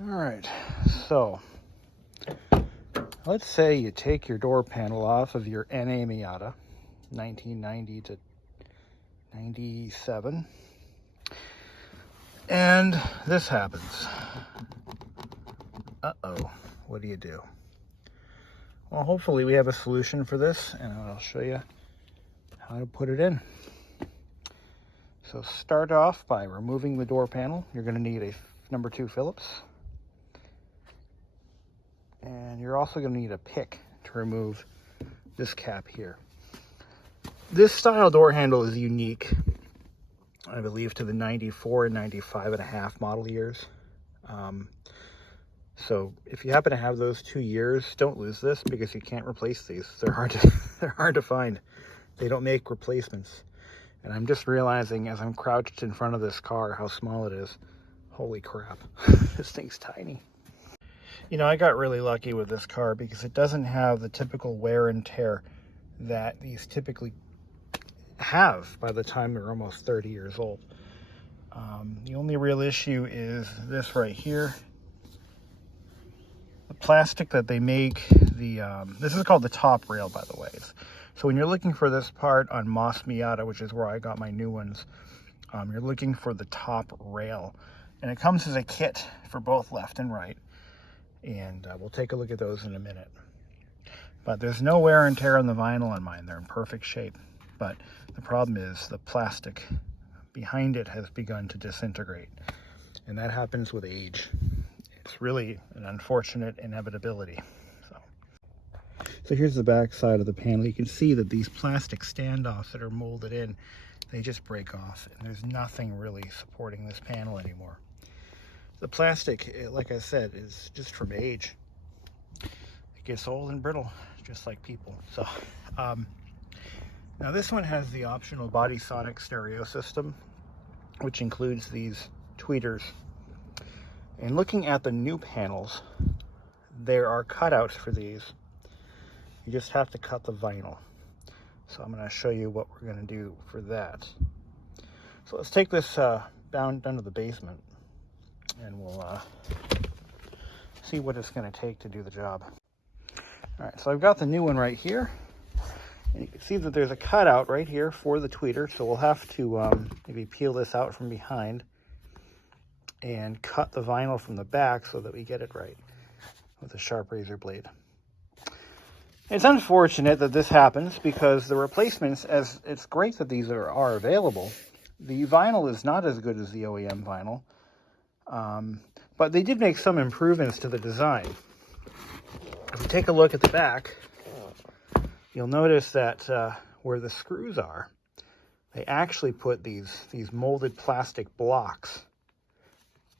All right, so let's say you take your door panel off of your NA Miata, 1990 to 97, and this happens. Uh-oh, what do you do? Well, hopefully we have a solution for this, and I'll show you how to put it in. So start off by removing the door panel. You're going to need a number 2 Phillips. And you're also going to need a pick to remove this cap here. This style door handle is unique, I believe, to the 94 and 95 and a half model years. So if you happen to have those 2 years, don't lose this because you can't replace these. They're hard to find. They don't make replacements. And I'm just realizing as I'm crouched in front of this car how small it is. Holy crap, this thing's tiny. You know, I got really lucky with this car because it doesn't have the typical wear and tear that these typically have by the time they're almost 30 years old. The only real issue is this right here. The plastic that they make, this is called the top rail, by the way. So when you're looking for this part on Moss Miata, which is where I got my new ones, you're looking for the top rail. And it comes as a kit for both left and right. And we'll take a look at those in a minute. But there's no wear and tear on the vinyl on mine. They're in perfect shape. But the problem is the plastic behind it has begun to disintegrate. And that happens with age. It's really an unfortunate inevitability. So here's the back side of the panel. You can see that these plastic standoffs that are molded in, they just break off. And there's nothing really supporting this panel anymore. The plastic, like I said, is just from age. It gets old and brittle, just like people. So, now this one has the optional Bodysonic stereo system, which includes these tweeters. And looking at the new panels, there are cutouts for these. You just have to cut the vinyl. So I'm going to show you what we're going to do for that. So let's take this down to the basement. And we'll see what it's going to take to do the job. All right, so I've got the new one right here. And you can see that there's a cutout right here for the tweeter. So we'll have to maybe peel this out from behind and cut the vinyl from the back so that we get it right with a sharp razor blade. It's unfortunate that this happens because the replacements, as it's great that these are available, the vinyl is not as good as the OEM vinyl. But they did make some improvements to the design. If you take a look at the back, you'll notice that where the screws are, they actually put these molded plastic blocks,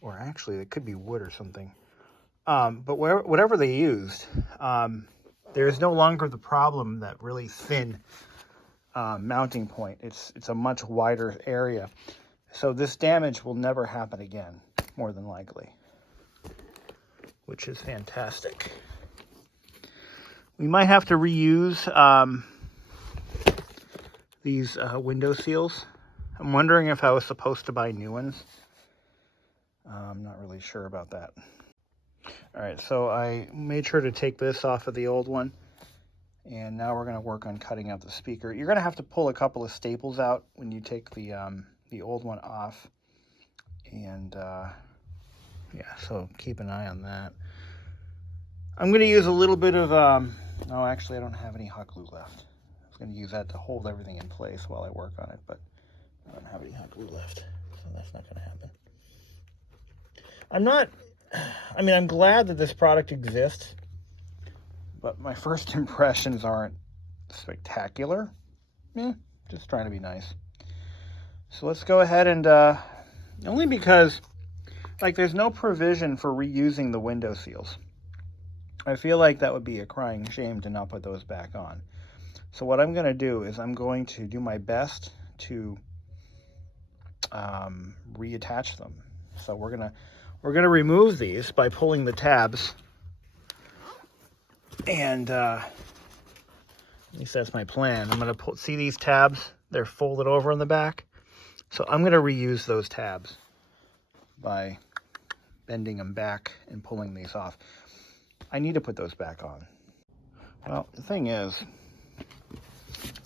or actually it could be wood or something. But whatever they used, there is no longer the problem that really thin mounting point. It's a much wider area. So this damage will never happen again, more than likely, which is fantastic. We might have to reuse these window seals. I'm wondering if I was supposed to buy new ones. I'm not really sure about that. All right, so I made sure to take this off of the old one. And now we're going to work on cutting out the speaker. You're going to have to pull a couple of staples out when you take the old one off. And yeah, so keep an eye on that. I'm going to use a little bit of, no, actually I don't have any hot glue left. I was going to use that to hold everything in place while I work on it, but I don't have any hot glue left, so that's not going to happen. I'm glad that this product exists, but my first impressions aren't spectacular. Just trying to be nice. So let's go ahead and, only because, like, there's no provision for reusing the window seals. I feel like that would be a crying shame to not put those back on. So what I'm going to do is I'm going to do my best to reattach them. So we're gonna remove these by pulling the tabs, and at least that's my plan. I'm gonna see these tabs? They're folded over in the back. So I'm gonna reuse those tabs by bending them back and pulling these off. I need to put those back on. Well, the thing is,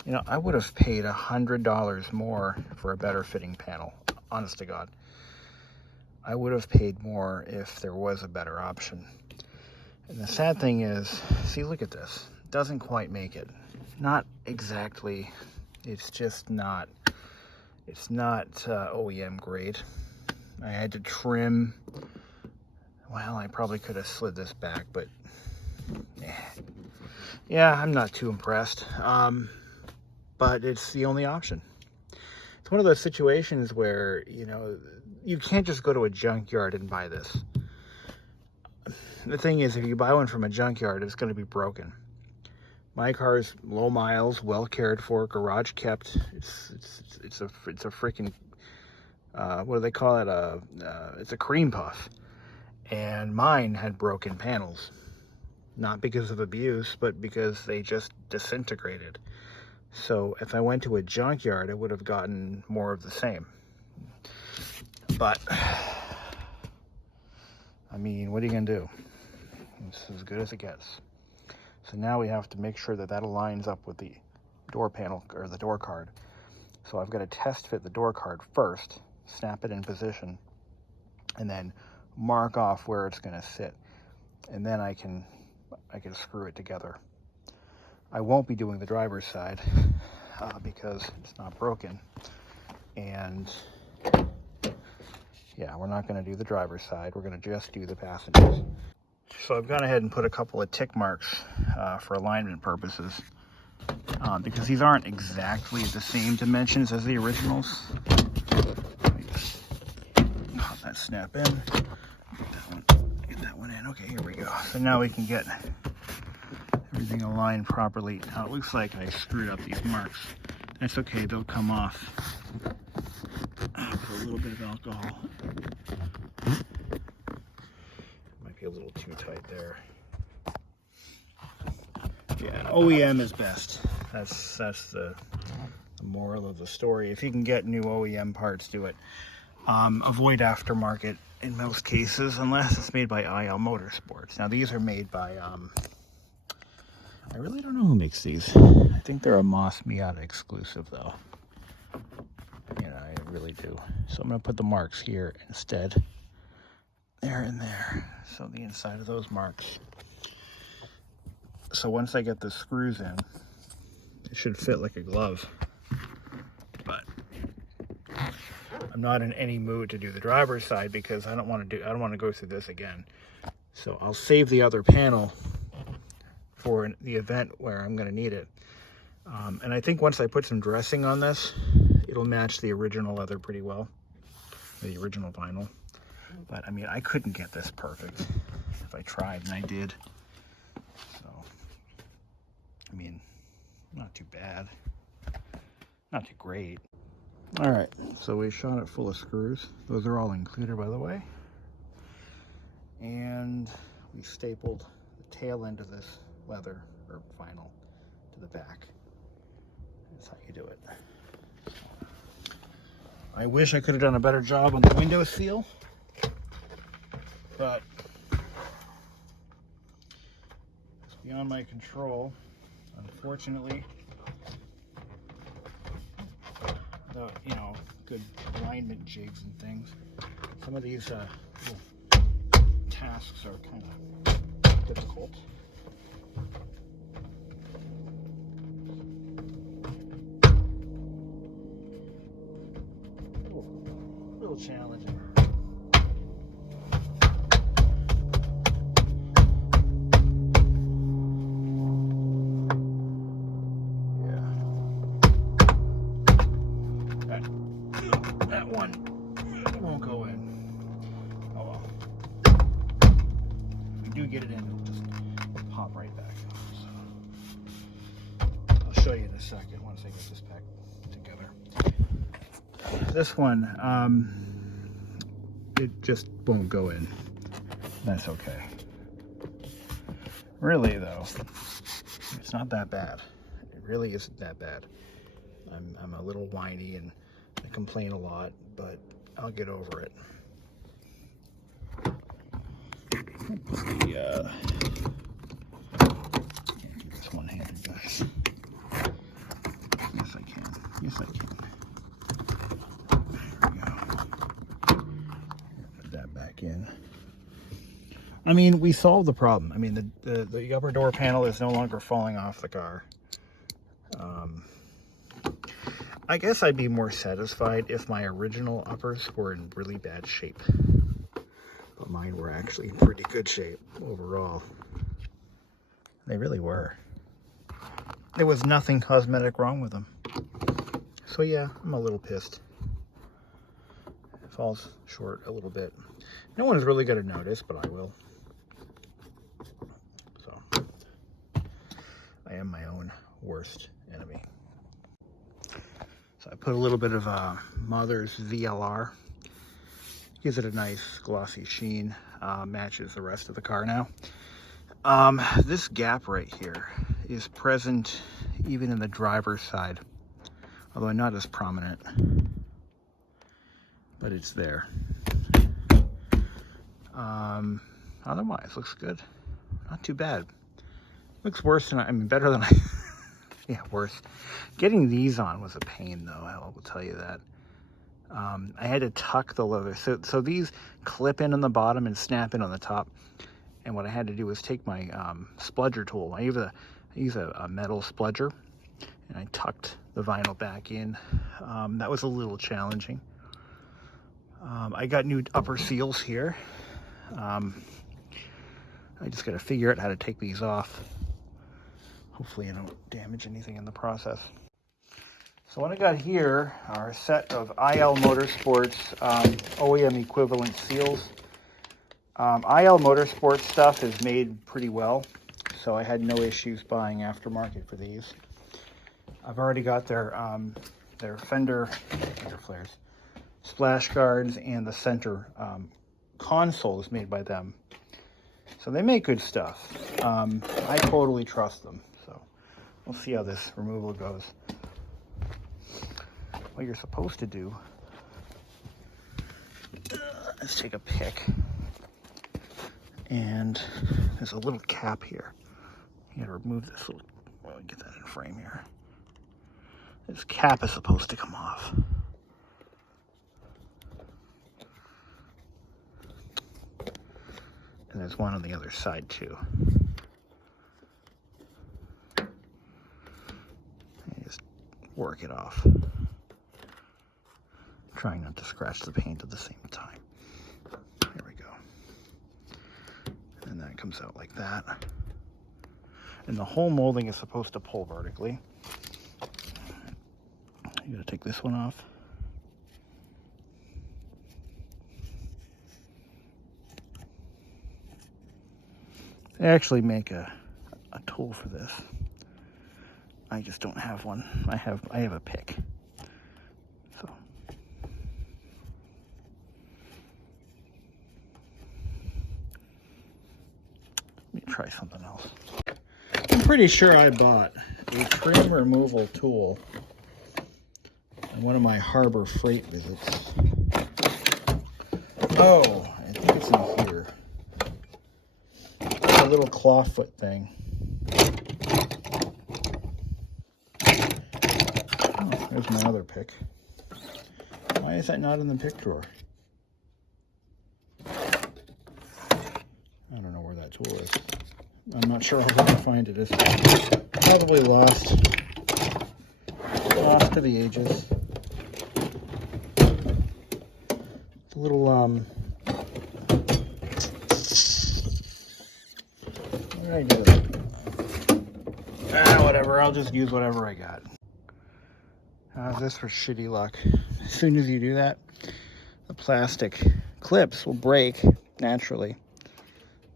you know, I would have paid $100 more for a better fitting panel. Honest to God. I would have paid more if there was a better option. And the sad thing is, see, look at this. It doesn't quite make it. Not exactly. It's just not. It's not OEM grade. I had to trim. Well, I probably could have slid this back, but yeah, I'm not too impressed. But it's the only option. It's one of those situations where, you know, you can't just go to a junkyard and buy this. The thing is, if you buy one from a junkyard, it's going to be broken. My car's low miles, well cared for, garage kept. It's a freaking what do they call it? It's a cream puff. And mine had broken panels, not because of abuse, but because they just disintegrated. So if I went to a junkyard, I would have gotten more of the same. But I mean, what are you gonna do? It's as good as it gets. So now we have to make sure that that aligns up with the door panel or the door card. So I've got to test fit the door card first, snap it in position, and then mark off where it's going to sit. And then I can screw it together. I won't be doing the driver's side because it's not broken. And yeah, we're not going to do the driver's side. We're going to just do the passengers. So I've gone ahead and put a couple of tick marks for alignment purposes because these aren't exactly the same dimensions as the originals. Let me just pop that snap in. Get that one in. Okay, here we go. So now we can get everything aligned properly. Now it looks like I screwed up these marks. That's okay, they'll come off. Put a little bit of alcohol. A little too tight there. Yeah, OEM is best. That's the moral of the story. If you can get new OEM parts, do it. Avoid aftermarket in most cases, unless it's made by IL Motorsports. Now these are made by I really don't know who makes these. I think they're a Miata exclusive though. You know, I really do. So I'm gonna put the marks here instead. There and there. So the inside of those marks. So once I get the screws in, it should fit like a glove. But I'm not in any mood to do the driver's side because I don't want to go through this again. So I'll save the other panel for the event where I'm going to need it. And I think once I put some dressing on this, it'll match the original leather pretty well, the original vinyl. But I mean, I couldn't get this perfect if I tried, and I did. So, I mean, not too bad, not too great. All right, so we shot it full of screws. Those are all included, by the way. And we stapled the tail end of this leather or vinyl to the back. That's how you do it. I wish I could have done a better job on the window seal, but it's beyond my control, unfortunately. The, you know, good alignment jigs and things. Some of these little tasks are kind of difficult. A little challenging. That one won't go in. Oh well. If we do get it in, it'll just pop right back out. So I'll show you in a second once I get this back together. This one, it just won't go in. That's okay. Really though, it's not that bad. It really isn't that bad. I'm a little whiny and I complain a lot, but I'll get over it. The, it's one-handed, guys. Yes, I can. Yes, I can. There we go. Put that back in. I mean, we solved the problem. I mean, the upper door panel is no longer falling off the car. I guess I'd be more satisfied if my original uppers were in really bad shape. But mine were actually in pretty good shape overall. They really were. There was nothing cosmetic wrong with them. So yeah, I'm a little pissed. It falls short a little bit. No one's really going to notice, but I will. So, I am my own worst enemy. So I put a little bit of Mother's VLR. Gives it a nice glossy sheen. Matches the rest of the car now. This gap right here is present even in the driver's side, although not as prominent, but it's there. Otherwise, looks good. Not too bad. Looks worse than I mean, better than I. Yeah, worse. Getting these on was a pain, though. I will tell you that. I had to tuck the leather. So these clip in on the bottom and snap in on the top. And what I had to do was take my spludger tool. I use a metal spludger, and I tucked the vinyl back in. That was a little challenging. I got new upper seals here. I just got to figure out how to take these off. Hopefully I don't damage anything in the process. So what I got here are a set of IL Motorsports OEM equivalent seals. IL Motorsports stuff is made pretty well, so I had no issues buying aftermarket for these. I've already got their fender flares, splash guards, and the center console is made by them. So they make good stuff. I totally trust them. So we'll see how this removal goes. What you're supposed to do is take a pick, and there's a little cap here. You gotta remove this little, well, get that in frame here. This cap is supposed to come off. And there's one on the other side too. And just work it off. Trying not to scratch the paint at the same time. Here we go. And that comes out like that. And the whole molding is supposed to pull vertically. You gotta take this one off. They actually make a tool for this. I just don't have one. I have a pick. So let me try something else. I'm pretty sure I bought a trim removal tool on one of my Harbor Freight visits. Oh, I think it's in here. A little clawfoot thing. Oh, there's my other pick. Why is that not in the pick drawer? I don't know where that tool is. I'm not sure how to find it. It's probably lost to the ages. It's a little what did I do with it? Whatever. I'll just use whatever I got. How's this for shitty luck? As soon as you do that, the plastic clips will break naturally,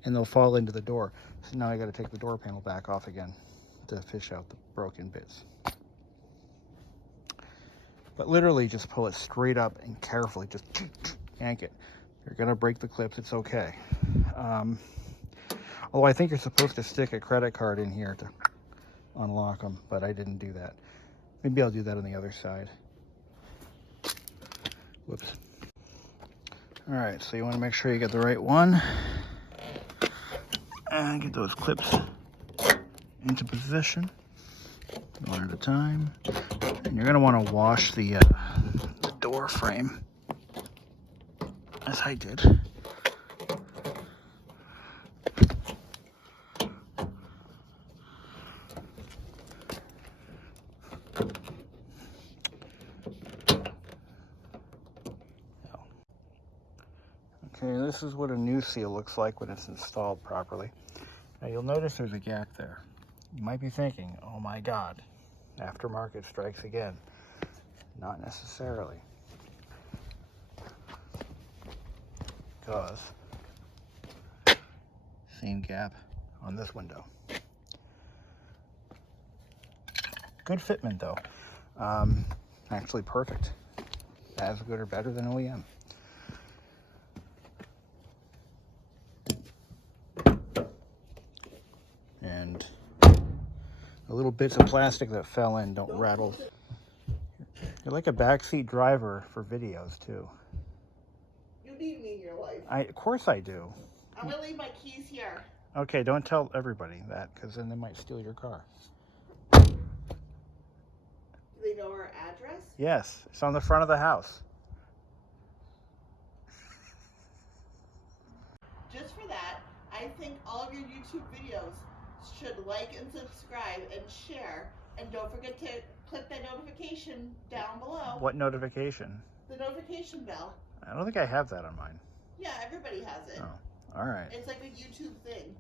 and they'll fall into the door. So now I got to take the door panel back off again to fish out the broken bits. But literally just pull it straight up and carefully just yank it. You're gonna break the clips, it's okay. Although I think you're supposed to stick a credit card in here to unlock them, but I didn't do that. Maybe I'll do that on the other side. Whoops. All right, so you want to make sure you get the right one. And get those clips into position one at a time. And you're going to want to wash the door frame, as I did. Okay, this is what a new seal looks like when it's installed properly. Now you'll notice there's a gap there. You might be thinking, oh my God, aftermarket strikes again. Not necessarily. Because same gap on this window. Good fitment though. Actually perfect. As good or better than OEM. And the little bits of plastic that fell in don't rattle. You're like a backseat driver for videos too. You need me in your life. Of course I do. I'm gonna leave my keys here. Okay, don't tell everybody that, because then they might steal your car. Do they know our address? Yes, it's on the front of the house. Just for that, I think all of your YouTube videos should like and subscribe and share. And don't forget to click that notification down below. What notification? The notification bell. I don't think I have that on mine. Yeah, everybody has it. Oh, all right. It's like a YouTube thing.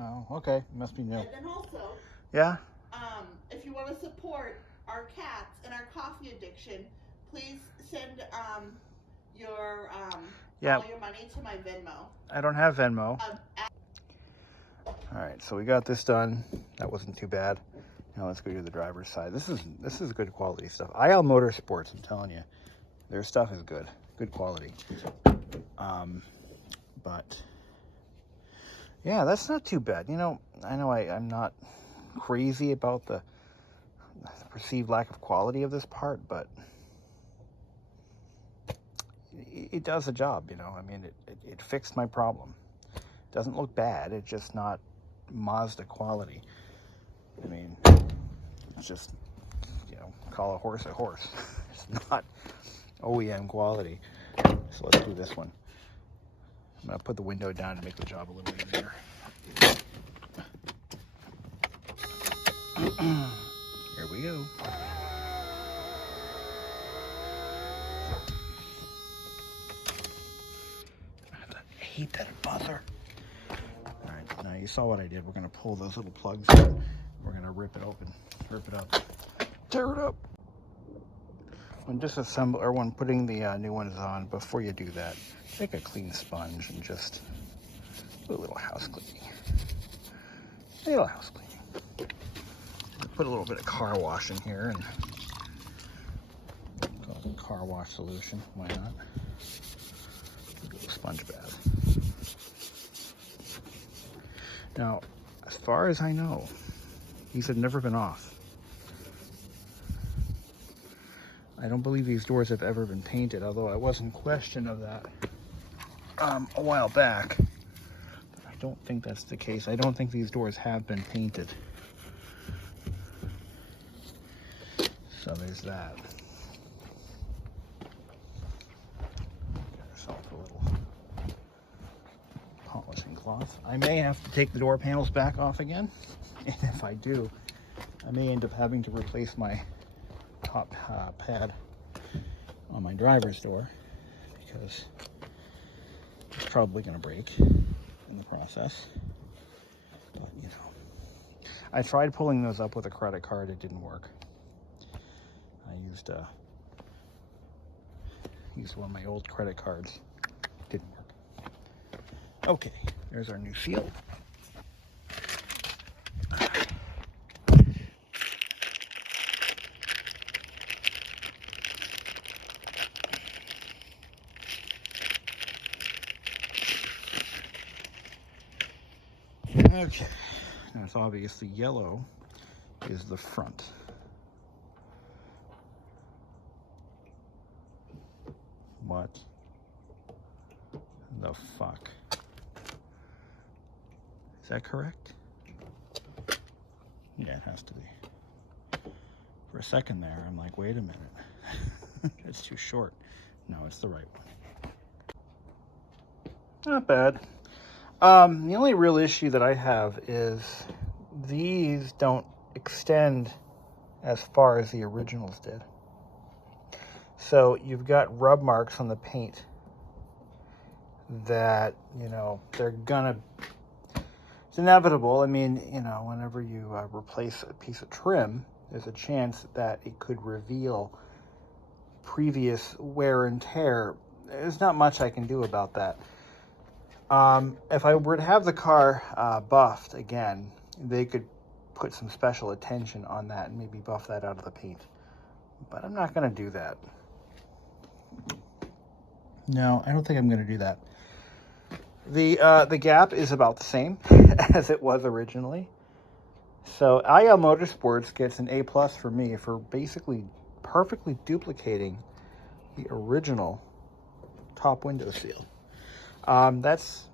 Oh, okay. Must be new. And then also, Yeah? if you want to support our cats and our coffee addiction, please send your all your money to my Venmo. I don't have Venmo. All right, so we got this done. That wasn't too bad. Now let's go to the driver's side. This is good quality stuff. IL Motorsports, I'm telling you, their stuff is good quality. But yeah, that's not too bad. You know I'm not crazy about the perceived lack of quality of this part, but it does the job. I mean, it fixed my problem. It doesn't look bad. It's just not Mazda quality. I mean, it's just, call a horse a horse. It's not OEM quality. So let's do this one. I'm going to put the window down to make the job a little easier. Here we go. I hate that buzzer. All right, now you saw what I did. We're going to pull those little plugs in. We're going to rip it open, rip it up, tear it up. When putting the new ones on, before you do that, take a clean sponge and just do a little house cleaning. A little house cleaning. Put a little bit of car wash in here and call it a car wash solution. Why not? Do a sponge bath. Now, as far as I know, these have never been off. I don't believe these doors have ever been painted, although I was in question of that a while back. But I don't think that's the case. I don't think these doors have been painted. So there's that. Get ourselves a little polishing cloth. I may have to take the door panels back off again. And if I do, I may end up having to replace my top pad on my driver's door because it's probably going to break in the process. But I tried pulling those up with a credit card. It didn't work. I used one of my old credit cards. Didn't work. Okay, there's our new seal. Okay, now it's obviously yellow is the front. What the fuck? that correct? Yeah, it has to be. For a second there, I'm like, wait a minute. It's too short. No, it's the right one. Not bad. The only real issue that I have is these don't extend as far as the originals did. So you've got rub marks on the paint that, you know, they're gonna, it's inevitable. I mean, you know, whenever you replace a piece of trim, there's a chance that it could reveal previous wear and tear. There's not much I can do about that. If I were to have the car buffed again, they could put some special attention on that and maybe buff that out of the paint. But I'm not going to do that. No, I don't think I'm going to do that. The gap is about the same as it was originally. So IL Motorsports gets an A+ for me for basically perfectly duplicating the original top window seal. That's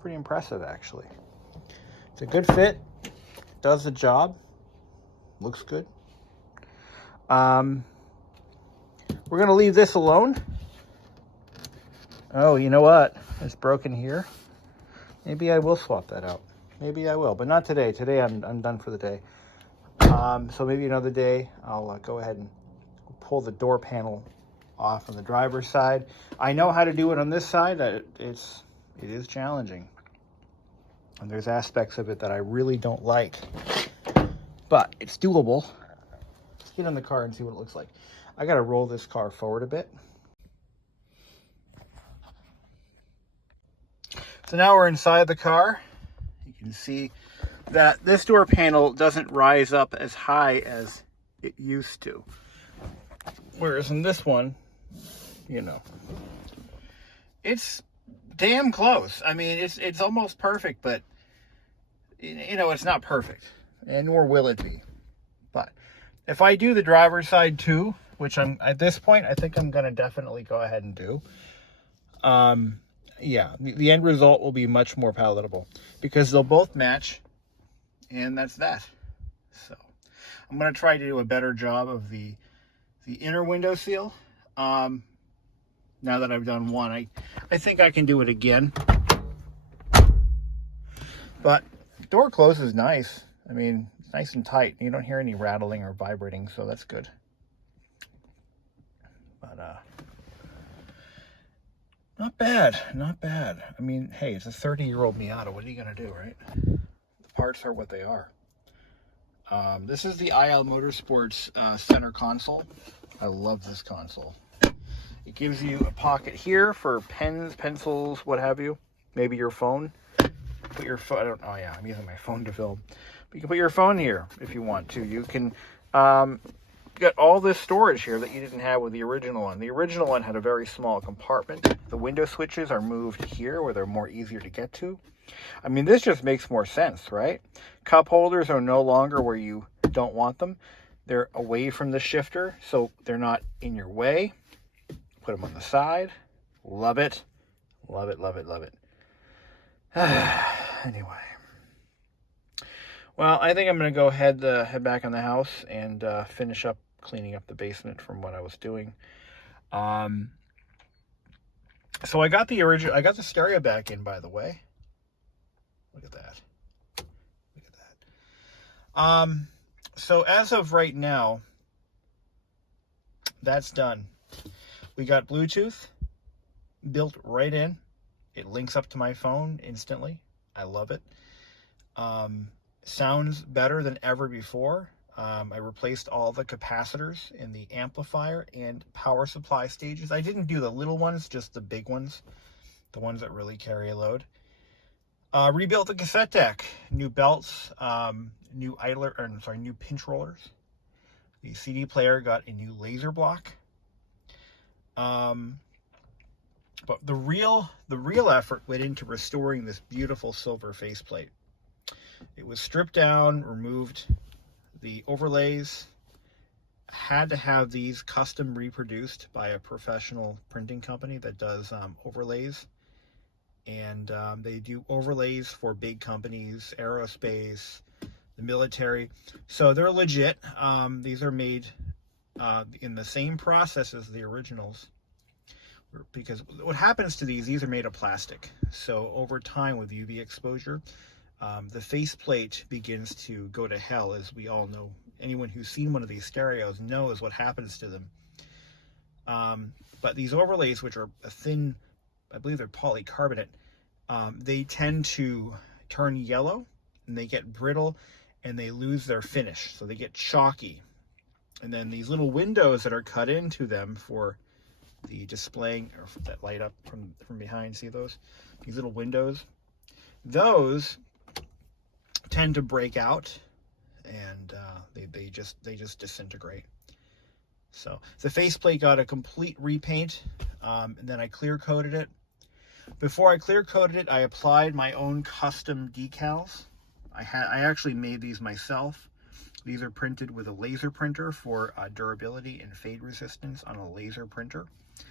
pretty impressive, actually. It's a good fit, does the job, looks good. We're gonna leave this alone. Oh, you know what? It's broken here. Maybe I will swap that out. Maybe I will, but not today. Today I'm done for the day. So maybe another day I'll go ahead and pull the door panel off on the driver's side. I know how to do it on this side. It is challenging, and there's aspects of it that I really don't like, but it's doable. Let's get in the car and see what it looks like. I gotta roll this car forward a bit. So now we're inside the car. You can see that this door panel doesn't rise up as high as it used to. Whereas in this one, you know, it's damn close. I mean, it's almost perfect, but you know, it's not perfect, and nor will it be. But if I do the driver's side too, which I'm at this point, I think I'm gonna definitely go ahead and do. Yeah, the end result will be much more palatable because they'll both match, and that's that. So I'm gonna try to do a better job of the inner window seal. Now that I've done one, I think I can do it again. But door close is nice. I mean, it's nice and tight. You don't hear any rattling or vibrating, so that's good. But not bad, not bad. I mean, hey, it's a 30-year-old Miata. What are you gonna do, right? The parts are what they are. This is the IL Motorsports center console. I love this console. It gives you a pocket here for pens, pencils, what have you. Maybe your phone. Put your phone. Oh yeah, I'm using my phone to film. But you can put your phone here if you want to. You can get all this storage here that you didn't have with the original one. The original one had a very small compartment. The window switches are moved here where they're more easier to get to. I mean, this just makes more sense, right? Cup holders are no longer where you don't want them. They're away from the shifter, so they're not in your way. Put them on the side. Love it. Love it, love it, love it. Anyway. Well, I think I'm going to go head back in the house and finish up cleaning up the basement from what I was doing. So I got the stereo back in, by the way. Look at that. Look at that. So as of right now, that's done. We got Bluetooth built right in. It links up to my phone instantly. I love it. Sounds better than ever before. I replaced all the capacitors in the amplifier and power supply stages. I didn't do the little ones, just the big ones, the ones that really carry a load. Rebuilt the cassette deck, new belts, new pinch rollers. The CD player got a new laser block. But the real effort went into restoring this beautiful silver faceplate. It was stripped down, removed the overlays. Had to have these custom reproduced by a professional printing company that does overlays and they do overlays for big companies, aerospace, the military. So they're legit. These are made in the same process as the originals, because what happens to these are made of plastic. So over time with UV exposure, the faceplate begins to go to hell, as we all know. Anyone who's seen one of these stereos knows what happens to them. But these overlays, which are a thin, I believe they're polycarbonate, they tend to turn yellow, and they get brittle, and they lose their finish, so they get chalky. And then these little windows that are cut into them for the displaying, or that light up from behind, see those? These little windows, those tend to break out, and they just disintegrate. So the faceplate got a complete repaint, and then I clear coated it. Before I clear coated it, I applied my own custom decals. I actually made these myself. These are printed with a laser printer for durability and fade resistance on a laser printer. I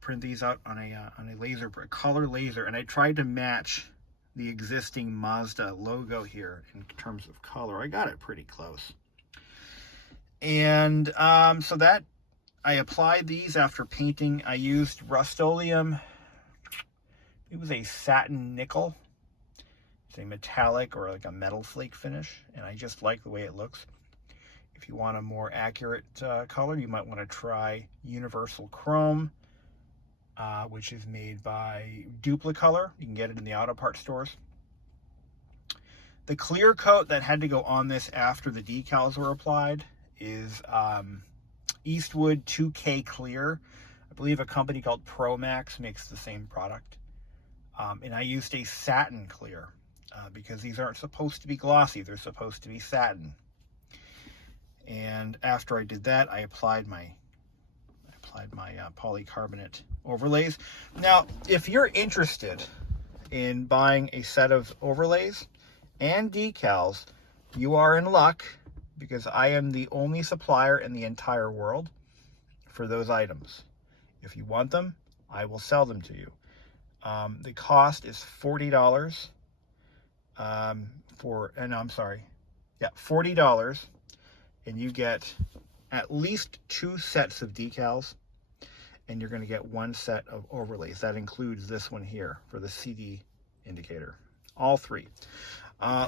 print these out on a color laser, and I tried to match the existing Mazda logo here in terms of color. I got it pretty close. And so that I applied these after painting. I used Rust-Oleum. It was a satin nickel. It's a metallic or like a metal flake finish, and I just like the way it looks. If you want a more accurate color, you might want to try Universal Chrome, which is made by Duplicolor. You can get it in the auto parts stores. The clear coat that had to go on this after the decals were applied is Eastwood 2K Clear. I believe a company called Promax makes the same product. And I used a satin clear because these aren't supposed to be glossy. They're supposed to be satin. And after I did that, I applied my polycarbonate overlays. Now, if you're interested in buying a set of overlays and decals, you are in luck, because I am the only supplier in the entire world for those items. If you want them, I will sell them to you. The cost is $40 $40, and you get at least 2 sets of decals, and you're going to get 1 set of overlays. That includes this one here for the CD indicator. All 3.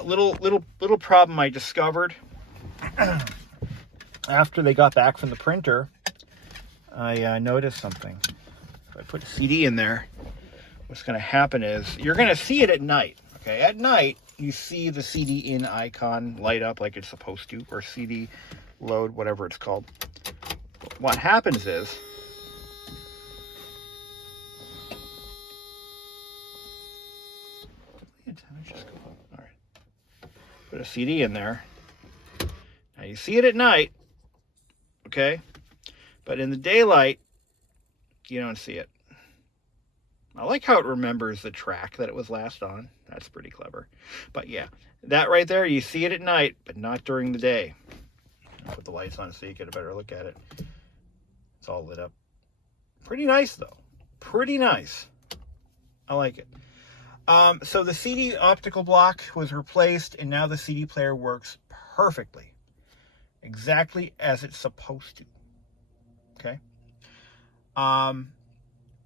Little problem I discovered after they got back from the printer. I noticed something. If I put a CD in there, what's going to happen is you're going to see it at night. Okay, at night you see the CD in icon light up like it's supposed to, or CD load, whatever it's called. What happens is put a CD in there. Now you see it at night, okay? But in the daylight, you don't see it. I like how it remembers the track that it was last on. That's pretty clever. But yeah, that right there, you see it at night, but not during the day. I'll put the lights on so you get a better look at it. It's all lit up. Pretty nice, though. Pretty nice. I like it. So the CD optical block was replaced, and now the CD player works perfectly. Exactly as it's supposed to. Okay?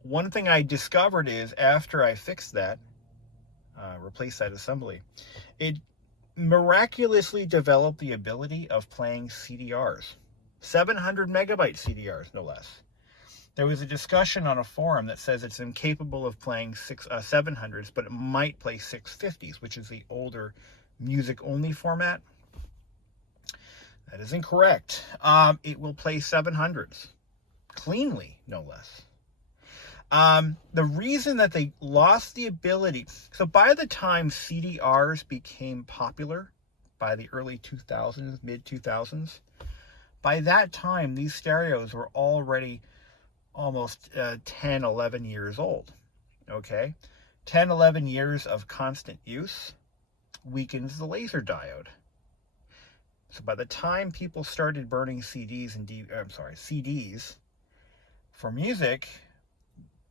One thing I discovered is after I fixed that, replaced that assembly, it miraculously developed the ability of playing CDRs. 700 megabyte CDRs, no less. There was a discussion on a forum that says it's incapable of playing 700s, but it might play 650s, which is the older music-only format. That is incorrect. It will play 700s. Cleanly, no less. The reason that they lost the ability... So by the time CDRs became popular, by the early 2000s, mid-2000s, by that time, these stereos were already almost 10, 11 years old. Okay? 10, 11 years of constant use weakens the laser diode. So by the time people started burning CDs for music,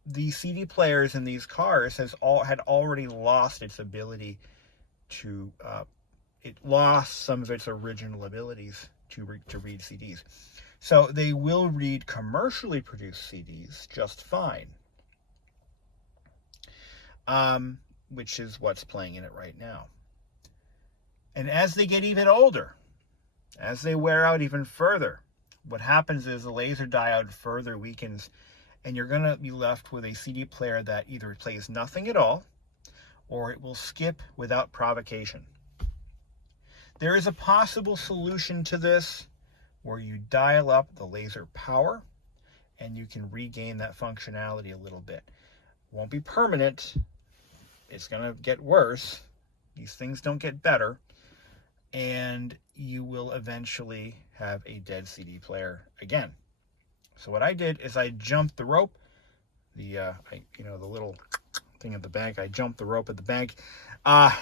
the CD players in these cars had already lost its ability to, it lost some of its original abilities to read CDs. So they will read commercially produced CDs just fine, which is what's playing in it right now. And as they get even older, as they wear out even further, what happens is the laser diode further weakens, and you're going to be left with a CD player that either plays nothing at all, or it will skip without provocation. There is a possible solution to this where you dial up the laser power and you can regain that functionality a little bit. It won't be permanent. It's going to get worse. These things don't get better. And you will eventually have a dead CD player again. So what I did is I jumped the rope, the little thing at the bank. I jumped the rope at the bank,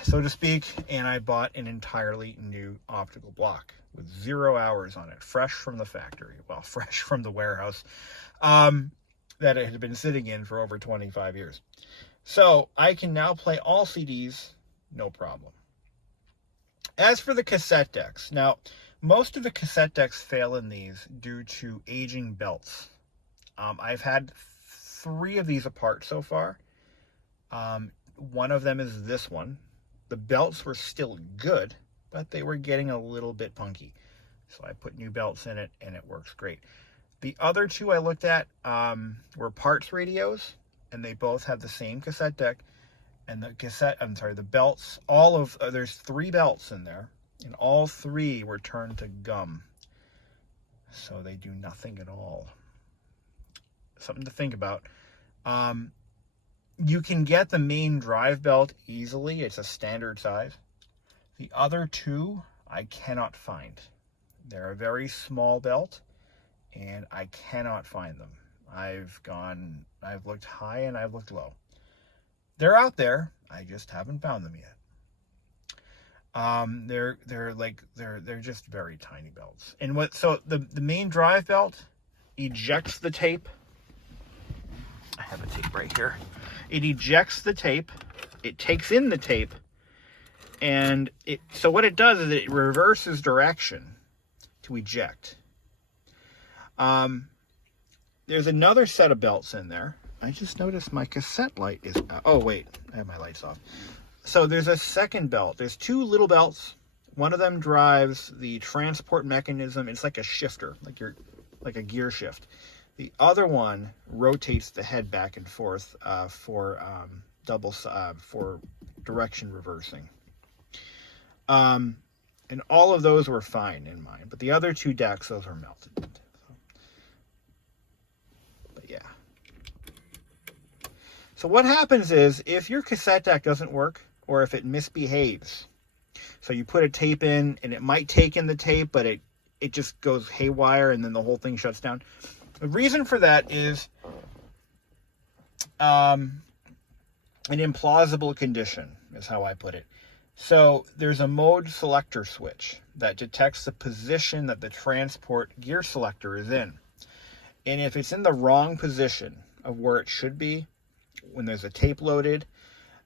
so to speak, and I bought an entirely new optical block with 0 hours on it, fresh from the factory, well, fresh from the warehouse, that it had been sitting in for over 25 years. So I can now play all CDs, no problem. As for the cassette decks, now, most of the cassette decks fail in these due to aging belts. I've had 3 of these apart so far. One of them is this one. The belts were still good, but they were getting a little bit punky. So I put new belts in it, and it works great. The other 2 I looked at were parts radios, and they both have the same cassette deck. And the belts, there's 3 belts in there, and all 3 were turned to gum. So they do nothing at all. Something to think about. You can get the main drive belt easily. It's a standard size. The other 2, I cannot find. They're a very small belt, and I cannot find them. I've looked high and I've looked low. They're out there. I just haven't found them yet. They're just very tiny belts. And so the main drive belt ejects the tape. I have a tape right here. It ejects the tape. It takes in the tape, and so what it does is it reverses direction to eject. There's another set of belts in there. I just noticed my cassette light is out. Oh, wait, I have my lights off. So there's a second belt. There's 2 little belts. One of them drives the transport mechanism. It's like a shifter, like a gear shift. The other one rotates the head back and forth for direction reversing. And all of those were fine in mine, but the other 2 decks, those are melted. But yeah. So what happens is, if your cassette deck doesn't work, or if it misbehaves, so you put a tape in, and it might take in the tape, but it just goes haywire, and then the whole thing shuts down. The reason for that is an implausible condition, is how I put it. So there's a mode selector switch that detects the position that the transport gear selector is in. And if it's in the wrong position of where it should be, when there's a tape loaded,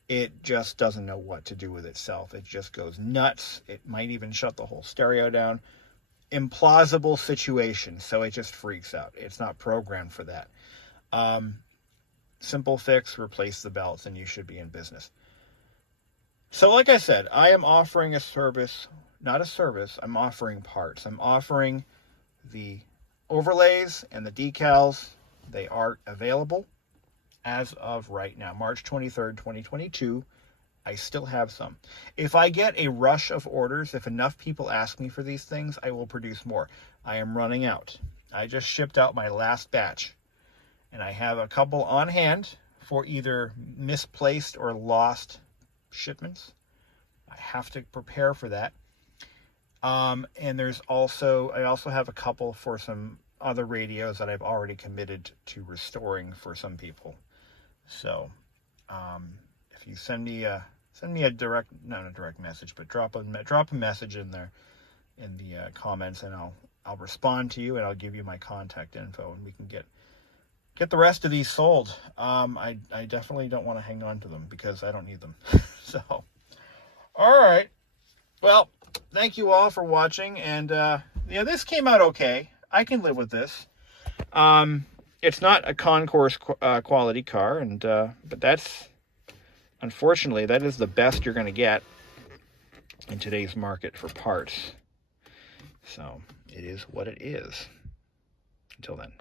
it just doesn't know what to do with itself. It just goes nuts. It might even shut the whole stereo down. Implausible situation, so it just freaks out. It's not programmed for that. Simple fix, replace the belts, and you should be in business. So like I said, I am offering a service, not a service, I'm offering parts. I'm offering the overlays and the decals. They are available as of right now, March 23rd, 2022. I still have some. If I get a rush of orders, if enough people ask me for these things, I will produce more. I am running out. I just shipped out my last batch, and I have a couple on hand for either misplaced or lost shipments. I have to prepare for that. And I also have a couple for some other radios that I've already committed to restoring for some people. So, if you send me a direct, not a direct message, but drop a message in there in the comments, and I'll respond to you, and I'll give you my contact info, and we can get the rest of these sold. I definitely don't want to hang on to them because I don't need them. So, all right. Well, thank you all for watching. And yeah, this came out okay. I can live with this. It's not a concourse quality car, and but that's, unfortunately, that is the best you're going to get in today's market for parts. So it is what it is. Until then.